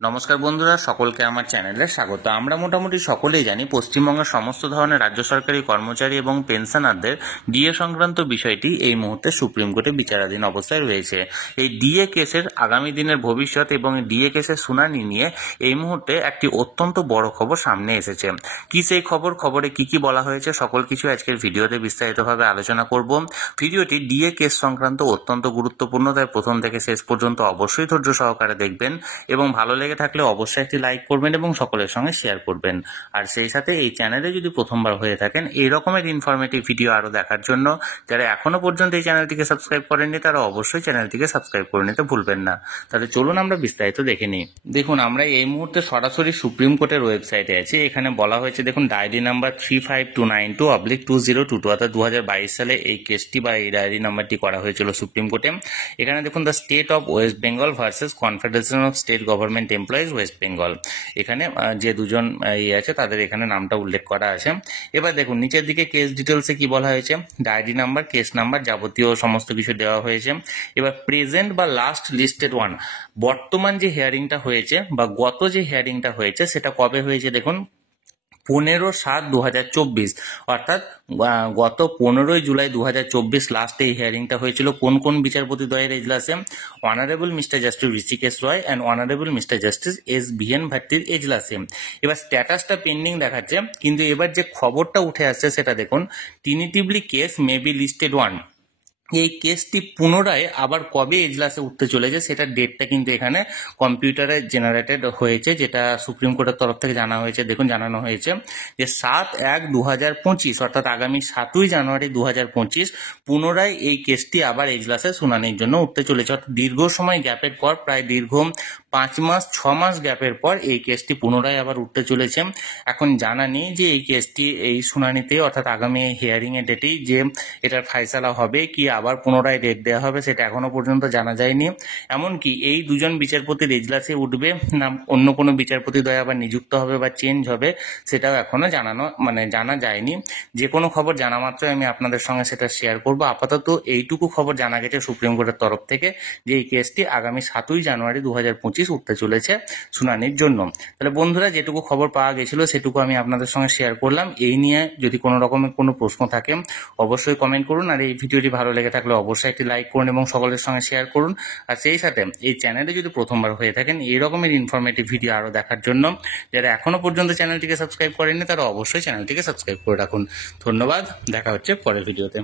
নমস্কার বন্ধুরা, সকলকে আমার চ্যানেলে স্বাগত। আমরা মোটামুটি সকলেই জানি পশ্চিমবঙ্গের সমস্ত ধরনের রাজ্য সরকারি কর্মচারী এবং পেনশনারদের ডিএ সংক্রান্ত বিষয়টি এই মুহূর্তে সুপ্রিম কোর্টে বিচারাধীন অবস্থায় রয়েছে। এই ডিএ কেসের আগামী দিনের ভবিষ্যৎ এবং ডিএ কেসের শুনানি নিয়ে এই মুহূর্তে একটি অত্যন্ত বড় খবর সামনে এসেছে। কি সেই খবরে কি কি বলা হয়েছে সকল কিছু আজকের ভিডিওতে বিস্তারিতভাবে আলোচনা করব। ভিডিওটি ডিএ কেস সংক্রান্ত অত্যন্ত গুরুত্বপূর্ণ, তাই প্রথম থেকে শেষ পর্যন্ত অবশ্যই ধৈর্য সহকারে দেখবেন এবং ভালো লেগে থাকলে অবশ্যই একটি লাইক করবেন এবং সকলের সঙ্গে শেয়ার করবেন। আর সেই সাথে এই চ্যানেলে যদি প্রথমবার হয়ে থাকেন এই রকমের ইনফরমেটিভ ভিডিও আরও দেখার জন্য যারা এখনো পর্যন্ত এই চ্যানেলটিকে সাবস্ক্রাইব করেননি তারা অবশ্যই চ্যানেলটিকে সাবস্ক্রাইব করে নিতে ভুলবেন না। তাহলে চলুন আমরা বিস্তারিত দেখে নিই। দেখুন, আমরা এই মুহূর্তে সরাসরি সুপ্রিম কোর্টের ওয়েবসাইটে আছি। এখানে বলা হয়েছে, দেখুন, ডায়েরি নাম্বার 35292/2022 অর্থাৎ 2022 সালে এই কেসটি বা এই ডায়েরি নাম্বারটি করা হয়েছিল সুপ্রিম কোর্টে। এখানে দেখুন, the state of West Bengal versus confederation of state government employees West Bengal. এখানে যে দুজন আছে তাদের এখানে নামটা উল্লেখ করা আছে। এবার দেখুন নিচের দিকে কেস ডিটেলসে কি বলা হয়েছে, ডায়েরি নাম্বার, কেস নাম্বার, যাবতীয় সমস্ত কিছু দেওয়া হয়েছে। এবার প্রেজেন্ট বা লাস্ট লিস্টেড ওয়ান, বর্তমান যে হিয়ারিংটা হয়েছে বা গত যে হিয়ারিংটা হয়েছে সেটা কবে হয়েছে দেখুন, 15/7/2024, অর্থাৎ গত 15ই জুলাই 2024 লাস্ট এই হিয়ারিংটা হয়েছিল। কোন কোন বিচারপতি দ্বয়ের এজলাসে? Honourable mister justice Hrishikesh Roy and honourable mister justice SBN ভাট্টির এজলাসে। এবার স্ট্যাটাসটা পেন্ডিং দেখাচ্ছে, কিন্তু এবার যে খবরটা উঠে আসছে সেটা দেখুন, tentatively case may be listed one. এই কেসটি পুনরায় আবার কবে এজলাসে উঠতে চলেছে সেটার ডেটটা কিন্তু এখানে কম্পিউটারে জেনারেটেড হয়েছে, যেটা সুপ্রিম কোর্টের তরফ থেকে জানানো হয়েছে যে 7/1/2025 অর্থাৎ আগামী 7ই জানুয়ারি 2025 পুনরায় এই কেসটি আবার এজলাসে শুনানির জন্য উঠতে চলেছে। অর্থাৎ দীর্ঘ সময় গ্যাপের পর, প্রায় দীর্ঘ 5 মাস গ্যাপের পর এই কেসটি পুনরায় আবার উঠতে চলেছে। এখন জানা নেই যে এই কেসটি এই শুনানিতে অর্থাৎ আগামী হিয়ারিং এর ডেটেই যে এটার ফাইসালা হবে কি আবার পুনরায় ডেট দেওয়া হবে সেটা এখনো পর্যন্ত জানা যায়নি। এমনকি এই দুজন বিচারপতির এজলাসে উঠবে না অন্য কোনো বিচারপতি দ্বয় আবার নিযুক্ত হবে বা চেঞ্জ হবে সেটাও এখনো জানা যায়নি। যে কোনো খবর জানা মাত্রই আমি আপনাদের সঙ্গে সেটা শেয়ার করব। আপাতত এইটুকু খবর জানা গেছে সুপ্রিম কোর্টের তরফ থেকে যে এই কেসটি আগামী 7ই জানুয়ারি 2025 উঠতে চলেছে শুনানির জন্য। তাহলে বন্ধুরা, যেটুকু খবর পাওয়া গেছিল সেটুকু আমি আপনাদের সঙ্গে শেয়ার করলাম। এই নিয়ে যদি কোনো রকমের কোনো প্রশ্ন থাকে অবশ্যই কমেন্ট করুন, আর এই ভিডিওটি ভালো লেগে থাকলে অবশ্যই একটি লাইক করুন এবং সকলের সঙ্গে শেয়ার করুন। আর সেই সাথে এই চ্যানেলে যদি প্রথমবার হয়ে থাকেন এই রকমের ইনফরমেটিভ ভিডিও আরও দেখার জন্য যারা এখনো পর্যন্ত চ্যানেলটিকে সাবস্ক্রাইব করেননি তারা অবশ্যই চ্যানেলটিকে সাবস্ক্রাইব করে রাখুন। ধন্যবাদ, দেখা হচ্ছে পরের ভিডিওতে।